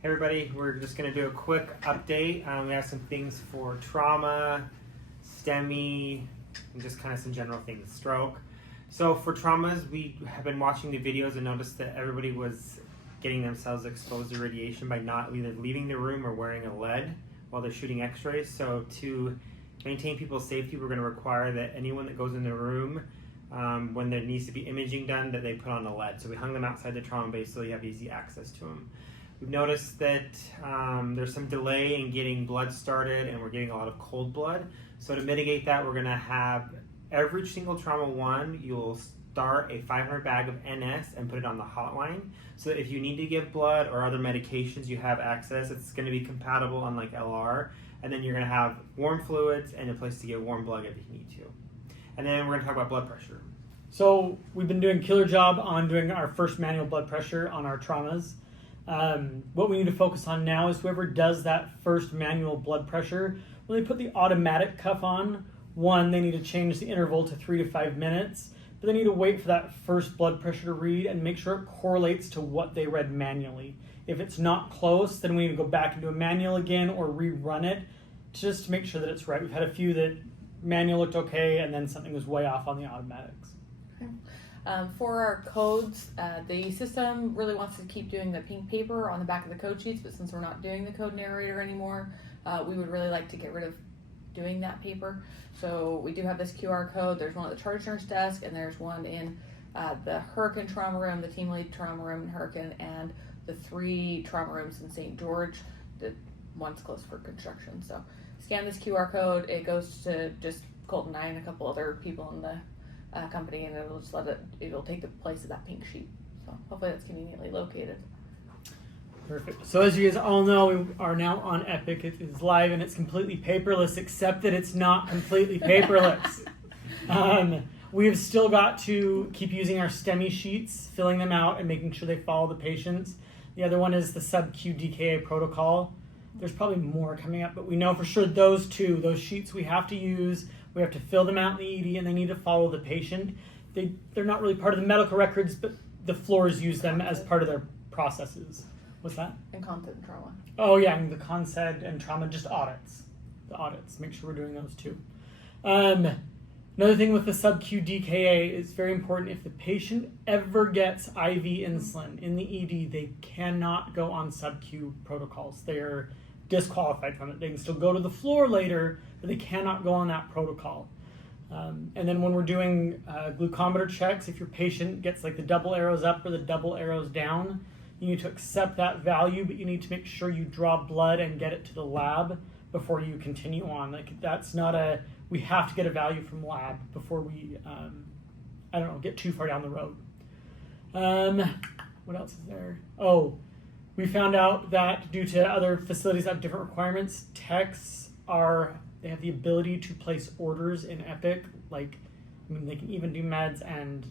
Hey everybody, we're just going to do a quick update. We have some things for trauma, STEMI, and just kind of some general things, stroke. So for traumas, we have been watching the videos and noticed that everybody was getting themselves exposed to radiation by not either leaving the room or wearing a lead while they're shooting x-rays. So to maintain people's safety, we're going to require that anyone that goes in the room, when there needs to be imaging done, that they put on a lead. So we hung them outside the trauma base so you have easy access to them. We've noticed that there's some delay in getting blood started, and we're getting a lot of cold blood. So to mitigate that, we're going to have every single trauma one, you'll start a 500 bag of NS and put it on the hotline. So that if you need to give blood or other medications, you have access. It's going to be compatible unlike LR. And then you're going to have warm fluids and a place to get warm blood if you need to. And then we're going to talk about blood pressure. So we've been doing a killer job on doing our first manual blood pressure on our traumas. What we need to focus on now is whoever does that first manual blood pressure, when they put the automatic cuff on, one, they need to change the interval to 3 to 5 minutes, but they need to wait for that first blood pressure to read and make sure it correlates to what they read manually. If it's not close, then we need to go back into a manual again or rerun it just to make sure that it's right. We've had a few that manual looked okay and then something was way off on the automatics. Okay. For our codes, the system really wants to keep doing the pink paper on the back of the code sheets, but since we're not doing the code narrator anymore, we would really like to get rid of doing that paper. So we do have this QR code. There's one at the charge nurse desk, and there's one in the Hurricane trauma room, the team lead trauma room in Hurricane, and the 3 trauma rooms in St. George. The one's closed for construction. So scan this QR code. It goes to just Colton and I and a couple other people in the company, and it'll just it'll take the place of that pink sheet. So hopefully that's conveniently located. Perfect. So as you guys all know, we are now on Epic. It is live and it's completely paperless, except that it's not completely paperless. We have still got to keep using our STEMI sheets, filling them out and making sure they follow the patients. The other one is the sub-Q DKA protocol. There's probably more coming up, but we know for sure those sheets we have to use. We have to fill them out in the ED, and they need to follow the patient. They're not really part of the medical records, but the floors use them as part of their processes. What's that? And content and trauma. Oh yeah, and the consed and trauma, just audits. The audits, make sure we're doing those too. Another thing with the sub-Q DKA is very important. If the patient ever gets IV insulin in the ED, they cannot go on sub-Q protocols. They are disqualified from it. They can still go to the floor later, but they cannot go on that protocol. And then when we're doing glucometer checks, if your patient gets like the double arrows up or the double arrows down, you need to accept that value, but you need to make sure you draw blood and get it to the lab before you continue on. Like that's not we have to get a value from lab before we, get too far down the road. What else is there? Oh, we found out that due to other facilities that have different requirements, techs they have the ability to place orders in Epic. They can even do meds, and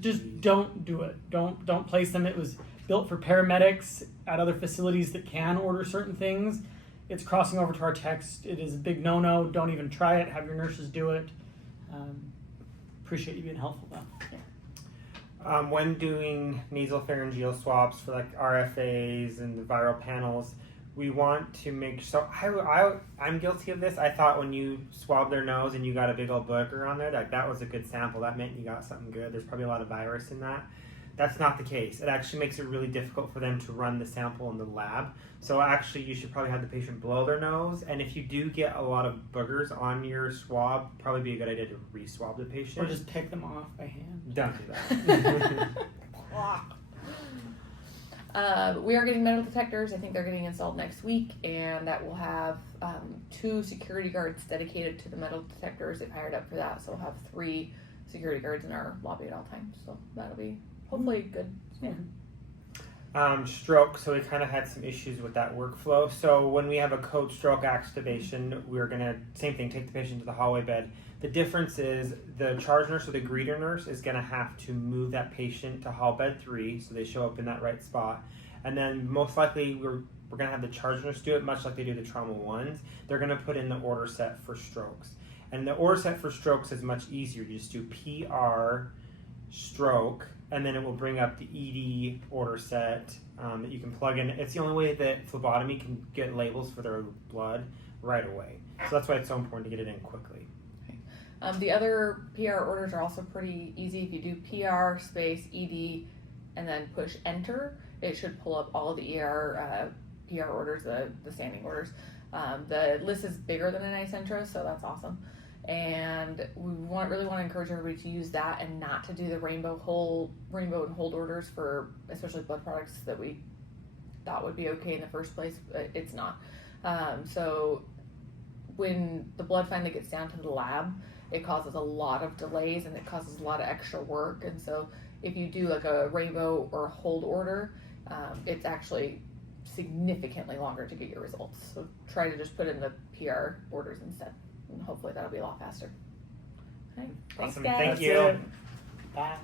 just don't do it. Don't place them. It was built for paramedics at other facilities that can order certain things. It's crossing over to our techs. It is a big no-no. Don't even try it. Have your nurses do it. Appreciate you being helpful though. When doing nasopharyngeal swabs for like RFAs and the viral panels, we want to make sure. I'm guilty of this. I thought when you swabbed their nose and you got a big old booger on there, that was a good sample. That meant you got something good. There's probably a lot of virus in that. That's not the case. It actually makes it really difficult for them to run the sample in the lab. So actually you should probably have the patient blow their nose. And if you do get a lot of boogers on your swab, probably be a good idea to re-swab the patient. Or just take them off by hand. Don't do that. We are getting metal detectors. I think they're getting installed next week, and that will have 2 security guards dedicated to the metal detectors. They've hired up for that, so we'll have 3 security guards in our lobby at all times. So that'll be hopefully good. Yeah. Stroke, so we kind of had some issues with that workflow. So when we have a code stroke activation, we're going to, same thing, take the patient to the hallway bed. The difference is the charge nurse or the greeter nurse is going to have to move that patient to hall bed 3, so they show up in that right spot. And then most likely we're going to have the charge nurse do it, much like they do the trauma ones. They're going to put in the order set for strokes. And the order set for strokes is much easier. You just do PR, stroke, and then it will bring up the ED order set that you can plug in. It's the only way that phlebotomy can get labels for their blood right away. So that's why it's so important to get it in quickly. The other PR orders are also pretty easy. If you do PR space ED and then push enter, it should pull up all the PR orders, the standing orders. The list is bigger than an nice intro, so that's awesome. And we really want to encourage everybody to use that and not to do the rainbow and hold orders for especially blood products that we thought would be okay in the first place, but it's not. So when the blood finally gets down to the lab, it causes a lot of delays and it causes a lot of extra work. And so if you do like a rainbow or a hold order, it's actually significantly longer to get your results. So try to just put in the PR orders instead, and hopefully that'll be a lot faster. Okay. Thanks, Awesome. guys. Thank That's you. it. Bye.